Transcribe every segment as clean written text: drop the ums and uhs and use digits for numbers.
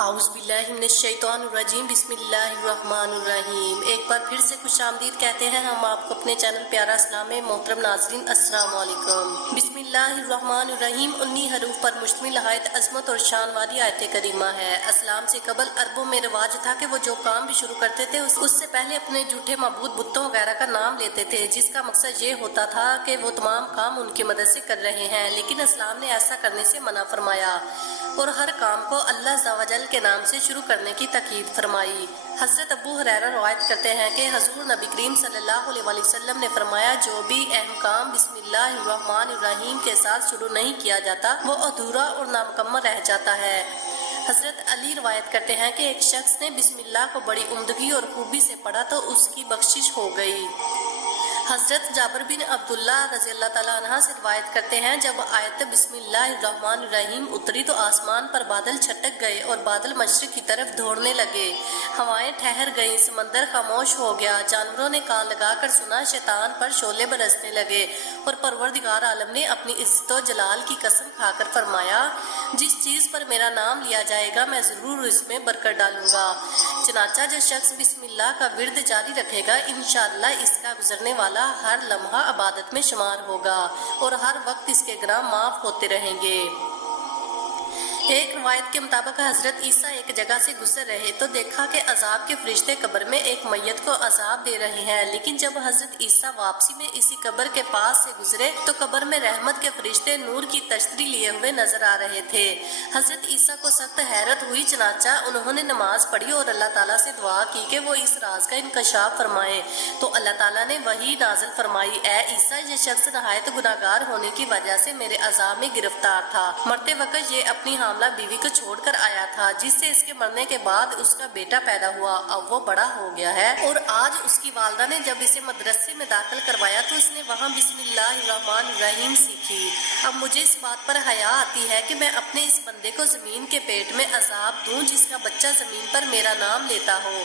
اعوذ باللہ من الشیطان الرجیم بسم اللہ الرحمن الرحیم۔ ایک بار پھر سے خوش آمدید کہتے ہیں ہم آپ کو اپنے چینل پیارا اسلام میں۔ محترم ناظرین السلام علیکم۔ بسم اللہ الرحمن الرحیم 19 حروف پر مشتمل نہایت عظمت اور شان والی آیت کریمہ ہے۔ اسلام سے قبل عربوں میں رواج تھا کہ وہ جو کام بھی شروع کرتے تھے اس سے پہلے اپنے جھوٹے معبود بتوں وغیرہ کا نام لیتے تھے، جس کا مقصد یہ ہوتا تھا کہ وہ تمام کام ان کی مدد سے کر رہے ہیں، لیکن اسلام نے ایسا کرنے سے منع فرمایا اور ہر کام کو اللہ عز و جل کے نام سے شروع کرنے کی تاکید فرمائی۔ حضرت ابو ہریرہ روایت کرتے ہیں کہ حضور نبی کریم صلی اللہ علیہ وسلم نے فرمایا، جو بھی اہم کام بسم اللہ الرحمن الرحیم کے ساتھ شروع نہیں کیا جاتا وہ ادھورا اور نامکمل رہ جاتا ہے۔ حضرت علی روایت کرتے ہیں کہ ایک شخص نے بسم اللہ کو بڑی عمدگی اور خوبی سے پڑھا تو اس کی بخشش ہو گئی۔ حضرت جابر بن عبداللہ رضی اللہ تعالیٰ عنہ سے روایت کرتے ہیں، جب آیت بسم اللہ الرحمن الرحیم اتری تو آسمان پر بادل چھٹک گئے اور بادل مشرق کی طرف دوڑنے لگے، ہوائیں ٹھہر گئیں، سمندر خاموش ہو گیا، جانوروں نے کان لگا کر سنا، شیطان پر شعلے برسنے لگے اور پروردگار عالم نے اپنی عزت و جلال کی قسم کھا کر فرمایا، جس چیز پر میرا نام لیا جائے گا میں ضرور اس میں برکت ڈالوں گا۔ چنانچہ جو شخص بسم اللہ کا ورد جاری رکھے گا، انشاءاللہ اس کا گزرنے والا ہر لمحہ عبادت میں شمار ہوگا اور ہر وقت اس کے گناہ معاف ہوتے رہیں گے۔ ایک روایت کے مطابق حضرت عیسیٰ ایک جگہ سے گزر رہے تو دیکھا کہ عذاب کے فرشتے قبر میں ایک میت کو عذاب دے رہے ہیں، لیکن جب حضرت عیسیٰ واپسی میں اسی قبر کے پاس سے گزرے تو قبر میں رحمت کے فرشتے نور کی تشتری لیے ہوئے نظر آ رہے تھے۔ حضرت عیسیٰ کو سخت حیرت ہوئی، چنانچہ انہوں نے نماز پڑھی اور اللہ تعالیٰ سے دعا کی کہ وہ اس راز کا انکشاف فرمائے، تو اللہ تعالیٰ نے وحی نازل فرمائی، اے عیسیٰ، یہ شخص نہایت گناہگار ہونے کی وجہ سے میرے عذاب میں گرفتار تھا، مرتے وقت یہ اپنی حاملہ بیوی کو چھوڑ کر آیا تھا، جس سے اس کے مرنے کے بعد اس کا بیٹا پیدا ہوا، اب وہ بڑا ہو گیا ہے، اور آج اس کی والدہ نے جب اسے مدرسے میں داخل کروایا تو اس نے وہاں بسم اللہ الرحمن الرحیم سیکھی۔ اب مجھے اس بات پر حیا آتی ہے کہ میں اپنے اس بندے کو زمین کے پیٹ میں عذاب دوں جس کا بچہ زمین پر میرا نام لیتا ہو۔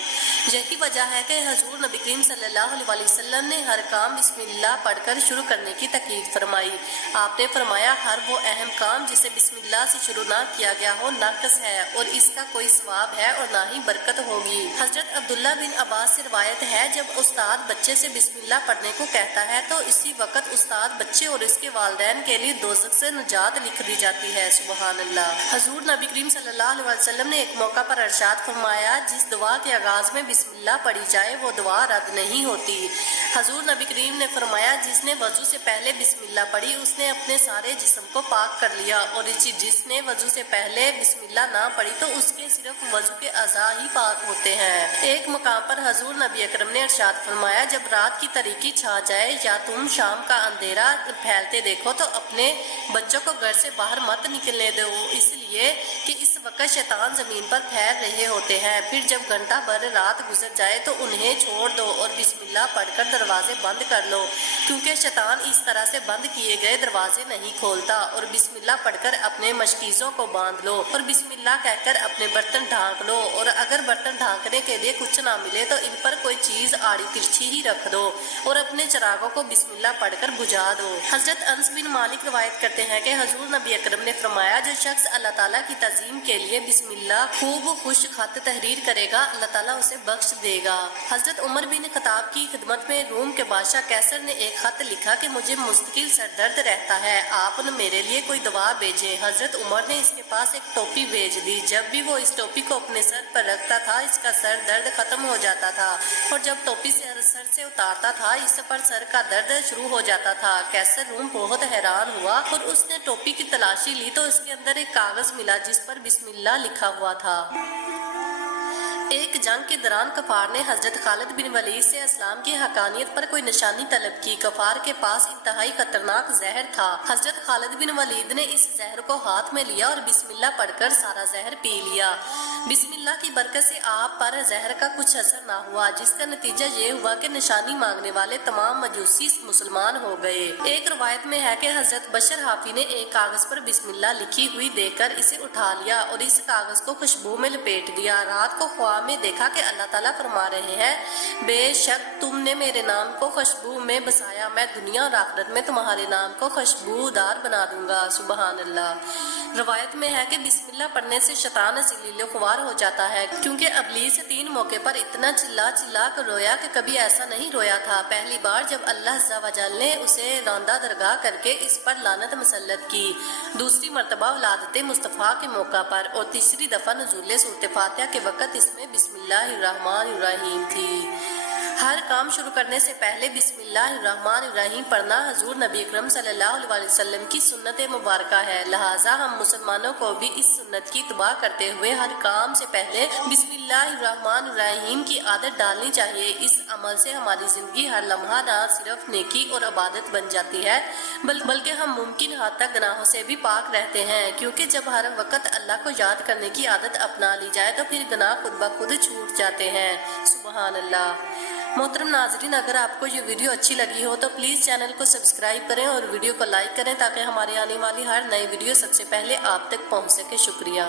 یہی وجہ ہے کہ حضور نبی کریم صلی اللہ علیہ وسلم نے ہر کام بسم اللہ پڑھ کر شروع کرنے کی تاکید فرمائی۔ آپ نے فرمایا، ہر وہ اہم کام جسے بسم اللہ سے شروع نہ کیا گیا ہو ناقص ہے اور اس کا کوئی ثواب ہے اور نہ ہی برکت ہوگی۔ حضرت عبداللہ بن عباس سے روایت ہے، جب استاد بچے سے بسم اللہ پڑھنے کو کہتا ہے تو اسی وقت استاد بچے اور اس کے والدین کے لیے دوزخ سے نجات لکھ دی جاتی ہے۔ سبحان اللہ۔ حضور نبی کریم صلی اللہ علیہ وسلم نے ایک موقع پر ارشاد فرمایا، جس دعا کے آغاز میں بسم اللہ پڑھی جائے وہ دعا رد نہیں ہوتی۔ حضور نبی کریم نے فرمایا، جس نے وضو سے پہلے بسم اللہ پڑھی اس نے اپنے سارے جسم کو پاک کر لیا، اور جس نے وضو سے پہلے بسم اللہ نہ پڑھی تو اس کے صرف وضو کے اعضاء ہی پاک ہوتے ہیں۔ ایک مقام پر حضور نبی اکرم نے ارشاد فرمایا، جب رات کی تاریکی چھا جائے یا تم شام کا اندھیرا پھیلتے دیکھو تو اپنے بچوں کو گھر سے باہر مت نکلنے دو، اس لیے کہ اس وقت شیطان زمین پر پھیل رہے ہوتے ہیں، پھر جب گھنٹہ بھر رات گزر جائے تو انہیں چھوڑ دو اور بسم اللہ پڑھ کر دروازے بند کر لو، کیونکہ شیطان اس طرح سے بند کیے گئے دروازے نہیں کھولتا، اور بسم اللہ پڑھ کر اپنے مشکیزوں کو باندھ لو اور بسم اللہ کہہ کر اپنے برتن ڈھانک لو، اور اگر برتن ڈھانکنے کے لیے کچھ نہ ملے تو ان پر کوئی چیز آڑی ترچھی ہی رکھ دو اور اپنے چراغوں کو بسم اللہ پڑھ کر بجھا دو۔ حضرت انس بن مالک روایت کرتے ہیں کہ حضور نبی اکرم نے فرمایا، جو شخص اللہ تعالیٰ کی تعظیم کے لیے بسم اللہ خوب خوش خط تحریر کرے گا اللہ تعالیٰ اسے بخش دے گا۔ حضرت عمر بن خطاب کی خدمت میں روم کے بادشاہ کیسر نے ایک خط لکھا کہ مجھے مستقل سر درد رہتا ہے، آپ نے میرے لیے کوئی دوا بھیجیں۔ حضرت عمر نے اس کے پاس ایک ٹوپی بھیج دی، جب بھی وہ اس ٹوپی کو اپنے سر پر رکھتا تھا اس کا سر درد ختم ہو جاتا تھا، اور جب ٹوپی سے سر سے اتارتا تھا اس پر سر کا درد شروع ہو جاتا تھا۔ کیسر روم بہت حیران ہوا اور اس نے ٹوپی کی تلاشی لی تو اس کے اندر ایک کاغذ ملا جس پر بسم اللہ لکھا ہوا تھا۔ ایک جنگ کے دوران کفار نے حضرت خالد بن ولید سے اسلام کی حقانیت پر کوئی نشانی طلب کی۔ کفار کے پاس انتہائی خطرناک زہر تھا۔ حضرت خالد بن ولید نے اس زہر کو ہاتھ میں لیا اور بسم اللہ پڑھ کر سارا زہر پی لیا۔ بسم اللہ کی برکت سے آپ پر زہر کا کچھ اثر نہ ہوا، جس کا نتیجہ یہ ہوا کہ نشانی مانگنے والے تمام مجوسی مسلمان ہو گئے۔ ایک روایت میں ہے کہ حضرت بشر حافی نے ایک کاغذ پر بسم اللہ لکھی ہوئی دیکھ کر اسے اٹھا لیا اور اس کاغذ کو خوشبو میں لپیٹ دیا۔ رات کو خواب میں دیکھا کہ اللہ تعالیٰ فرما رہے ہیں، بے شک تم نے میرے نام کو خوشبو میں بسایا، میں دنیا اور آخرت میں تمہارے نام کو خوشبودار بنا دوں گا۔ سبحان اللہ۔ روایت میں ہے کہ بسم اللہ پڑھنے سے شیطان ذلیل و خوار ہو جاتا ہے، کیونکہ ابلیس 3 موقع پر اتنا چلا کر رویا کہ کبھی ایسا نہیں رویا تھا۔ پہلی بار جب اللہ عز و جل نے اسے راندہ درگاہ کر کے اس پر لعنت مسلط کی، دوسری مرتبہ ولادت مصطفیٰ کے موقع پر، اور تیسری دفعہ نزول سورۃ فاتحہ کے وقت اس میں بسم اللہ الرحمن الرحیم تھی۔ ہر کام شروع کرنے سے پہلے بسم اللہ الرحمن الرحیم پڑھنا حضور نبی اکرم صلی اللہ علیہ وسلم کی سنت مبارکہ ہے، لہٰذا ہم مسلمانوں کو بھی اس سنت کی اتباع کرتے ہوئے ہر کام سے پہلے بسم اللہ الرحمن الرحیم کی عادت ڈالنی چاہیے۔ اس عمل سے ہماری زندگی ہر لمحہ نہ صرف نیکی اور عبادت بن جاتی ہے بلکہ ہم ممکن حد تک گناہوں سے بھی پاک رہتے ہیں، کیونکہ جب ہر وقت اللہ کو یاد کرنے کی عادت اپنا لی جائے تو پھر گناہ خود بخود چھوٹ جاتے ہیں۔ سبحان اللہ۔ محترم ناظرین، اگر آپ کو یہ ویڈیو اچھی لگی ہو تو پلیز چینل کو سبسکرائب کریں اور ویڈیو کو لائک کریں تاکہ ہماری آنے والی ہر نئی ویڈیو سب سے پہلے آپ تک پہنچ سکے۔ شکریہ۔